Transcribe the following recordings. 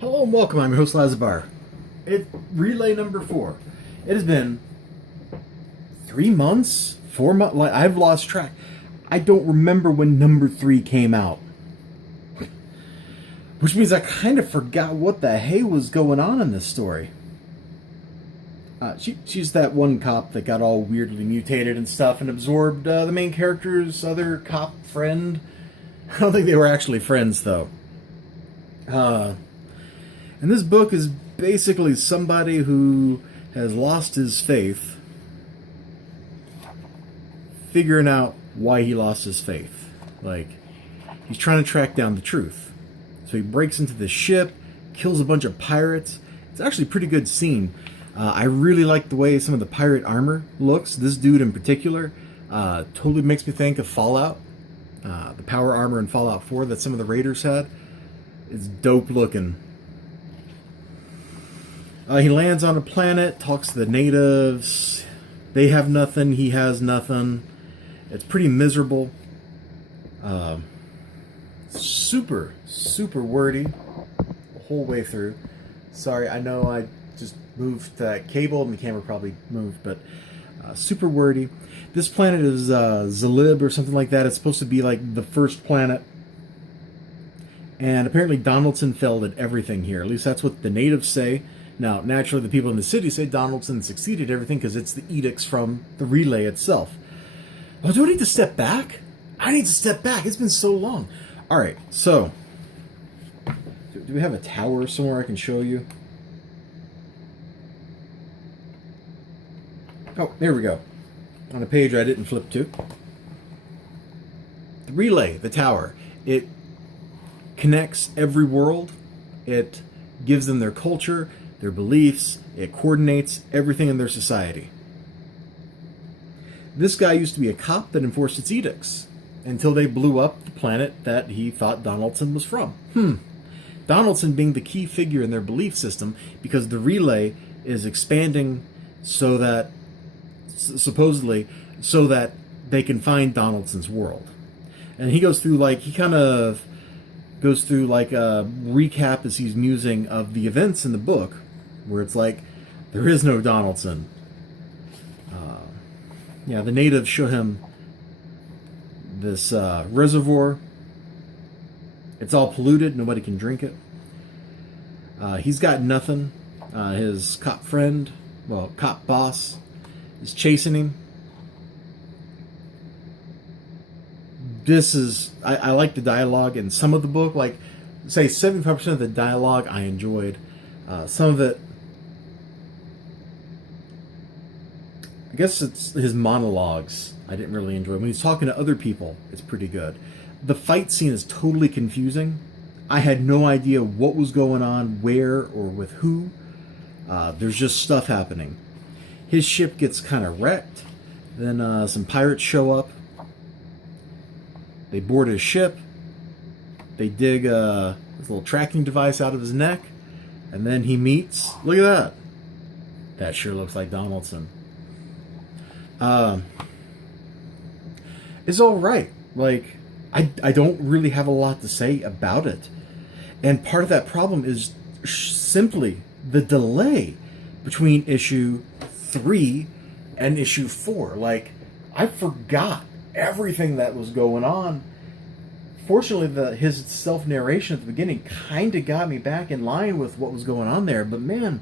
Hello and welcome. I'm your host Elizibar. It's relay number 4. It has been 3 months, 4 months. Like, I've lost track. I don't remember when number 3 came out, which means I kind of forgot what the hey was going on in this story. She's that one cop that got all weirdly mutated and stuff and absorbed the main character's other cop friend. I don't think they were actually friends though. And this book is basically somebody who has lost his faith, figuring out why he lost his faith. Like, he's trying to track down the truth. So he breaks into the ship, kills a bunch of pirates. It's actually a pretty good scene. I really like the way some of the pirate armor looks. This dude in particular totally makes me think of Fallout. The power armor in Fallout 4 that some of the raiders had. It's dope looking. He lands on a planet, talks to the natives. They have nothing, he has nothing. It's pretty miserable. Super wordy the whole way through. Sorry, I know I just moved that cable and the camera probably moved, but super wordy. This planet is Zalib or something like that. It's supposed to be like the first planet. And apparently Donaldson failed at everything here. At least that's what the natives say. Now, naturally, the people in the city say Donaldson succeeded at everything because it's the edicts from the relay itself. Oh, do I need to step back? I need to step back. It's been so long. All right, so do we have a tower somewhere I can show you? Oh, there we go. On a page I didn't flip to. The relay, the tower. It connects every world. It gives them their culture, their beliefs. It coordinates everything in their society. This guy used to be a cop that enforced its edicts until they blew up the planet that he thought Donaldson was from. Donaldson being the key figure in their belief system because the relay is expanding so that, supposedly, so that they can find Donaldson's world. And he goes through a recap as he's musing of the events in the book, where it's like, there is no Donaldson. The natives show him this reservoir. It's all polluted, nobody can drink it. He's got nothing. His cop friend, cop boss, is chasing him. I like the dialogue in some of the book. Like, say 75% of the dialogue I enjoyed. Some of it, I guess it's his monologues I didn't really enjoy. When he's talking to other people, it's pretty good. The fight scene is totally confusing. I had no idea what was going on, where, or with who. There's just stuff happening. His ship gets kind of wrecked. Then some pirates show up. They board his ship. They dig this little tracking device out of his neck. And then he meets... Look at that. That sure looks like Donaldson. It's alright. Like, I don't really have a lot to say about it. And part of that problem is simply the delay between issue 3 and issue 4. Like, I forgot everything that was going on. Fortunately, his self-narration at the beginning kind of got me back in line with what was going on there. But man,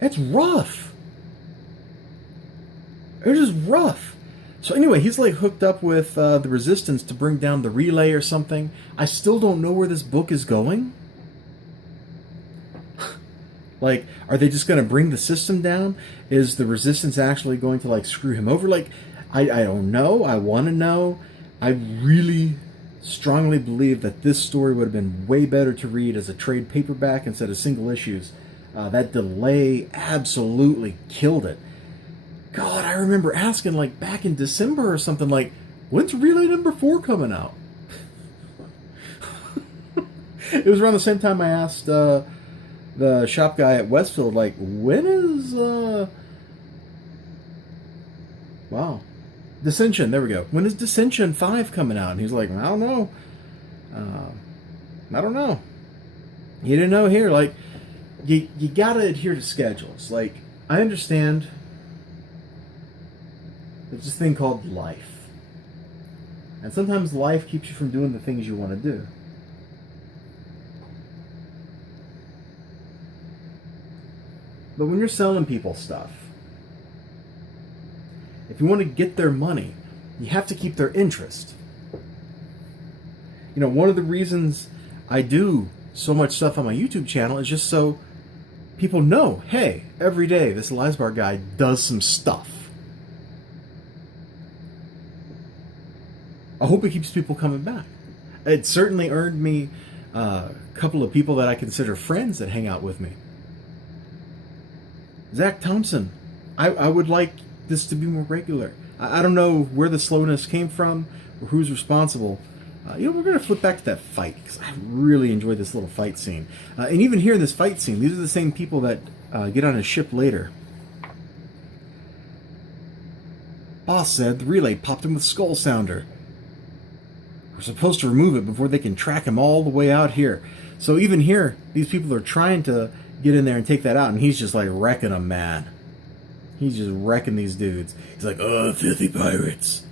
it's rough. It is rough. So anyway, he's like hooked up with the Resistance to bring down the relay or something. I still don't know where this book is going. Like, are they just going to bring the system down? Is the Resistance actually going to, like, screw him over? Like, I don't know. I want to know. I really strongly believe that this story would have been way better to read as a trade paperback instead of single issues. That delay absolutely killed it. God, I remember asking, like, back in December or something, like, when's Relay number 4 coming out? It was around the same time I asked the shop guy at Westfield, like, when is Dissension, there we go. When is Dissension 5 coming out? And he's like, I don't know. I don't know. You didn't know here. Like, you gotta adhere to schedules. Like, I understand there's this thing called life. And sometimes life keeps you from doing the things you want to do. But when you're selling people stuff, if you want to get their money, you have to keep their interest. You know, one of the reasons I do so much stuff on my YouTube channel is just so people know, hey, every day this Elizibar guy does some stuff. I hope it keeps people coming back. It certainly earned me a couple of people that I consider friends that hang out with me. Zach Thompson, I would like this to be more regular. I don't know where the slowness came from or who's responsible. We're going to flip back to that fight because I really enjoyed this little fight scene. And even here in this fight scene, these are the same people that get on a ship later. Boss said the relay popped him with skull sounder. We're supposed to remove it before they can track him all the way out here. So even here, these people are trying to get in there and take that out, and he's just like wrecking them, man. He's just wrecking these dudes. He's like, oh, filthy pirates.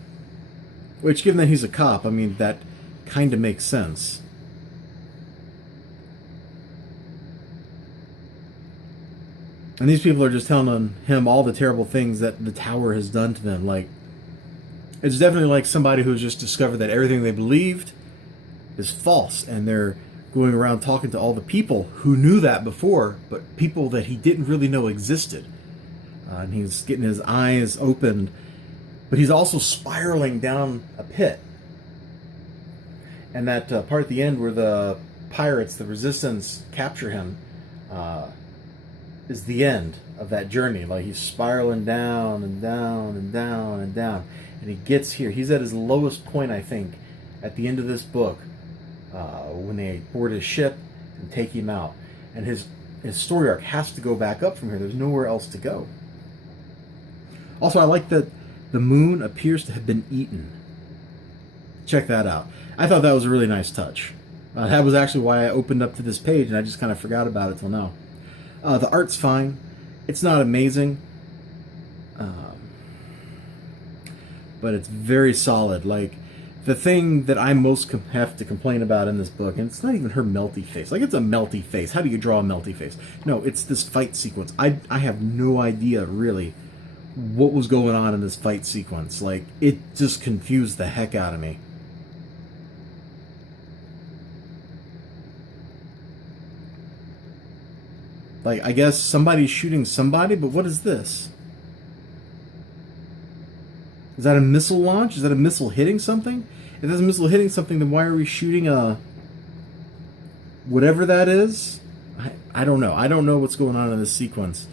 Which, given that he's a cop, I mean, that kind of makes sense. And these people are just telling him all the terrible things that the tower has done to them. Like, it's definitely like somebody who's just discovered that everything they believed is false, and they're going around talking to all the people who knew that before, but people that he didn't really know existed. And he's getting his eyes opened, but he's also spiraling down a pit. And that part at the end where the pirates, the resistance, capture him is the end of that journey. Like, he's spiraling down and down and down and down. And he gets here. He's at his lowest point, I think, at the end of this book, when they board his ship and take him out. And his story arc has to go back up from here. There's nowhere else to go. Also, I like that the moon appears to have been eaten. Check that out. I thought that was a really nice touch. That was actually why I opened up to this page, and I just kind of forgot about it till now. The art's fine. It's not amazing. But it's very solid. Like, the thing that I most have to complain about in this book, and it's not even her melty face. Like, it's a melty face. How do you draw a melty face? No, it's this fight sequence. I have no idea, really, what was going on in this fight sequence. Like, it just confused the heck out of me. Like, I guess somebody's shooting somebody, but what is this? Is that a missile launch? Is that a missile hitting something? If that's a missile hitting something, then why are we shooting a... whatever that is? I don't know. I don't know what's going on in this sequence.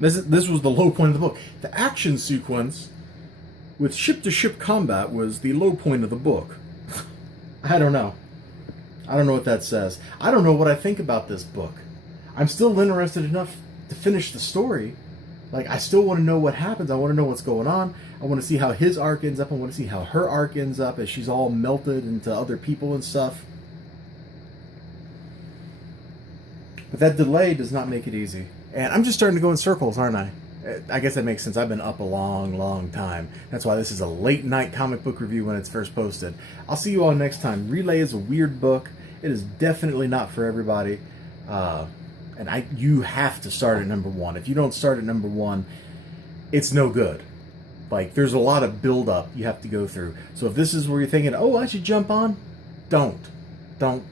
This was the low point of the book. The action sequence with ship-to-ship combat was the low point of the book. I don't know. I don't know what that says. I don't know what I think about this book. I'm still interested enough to finish the story. Like, I still want to know what happens. I want to know what's going on. I want to see how his arc ends up. I want to see how her arc ends up as she's all melted into other people and stuff. But that delay does not make it easy. And I'm just starting to go in circles, aren't I? I guess that makes sense. I've been up a long, long time. That's why this is a late night comic book review when it's first posted. I'll see you all next time. Relay is a weird book. It is definitely not for everybody. And you have to start at number 1. If you don't start at number 1, it's no good. Like, there's a lot of build-up you have to go through. So if this is where you're thinking, oh, I should jump on, don't. But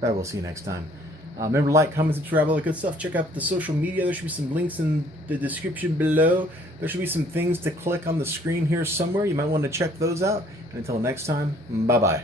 we'll see you next time. Remember, like, comment, subscribe, all that good stuff. Check out the social media. There should be some links in the description below. There should be some things to click on the screen here somewhere. You might want to check those out. And until next time, bye-bye.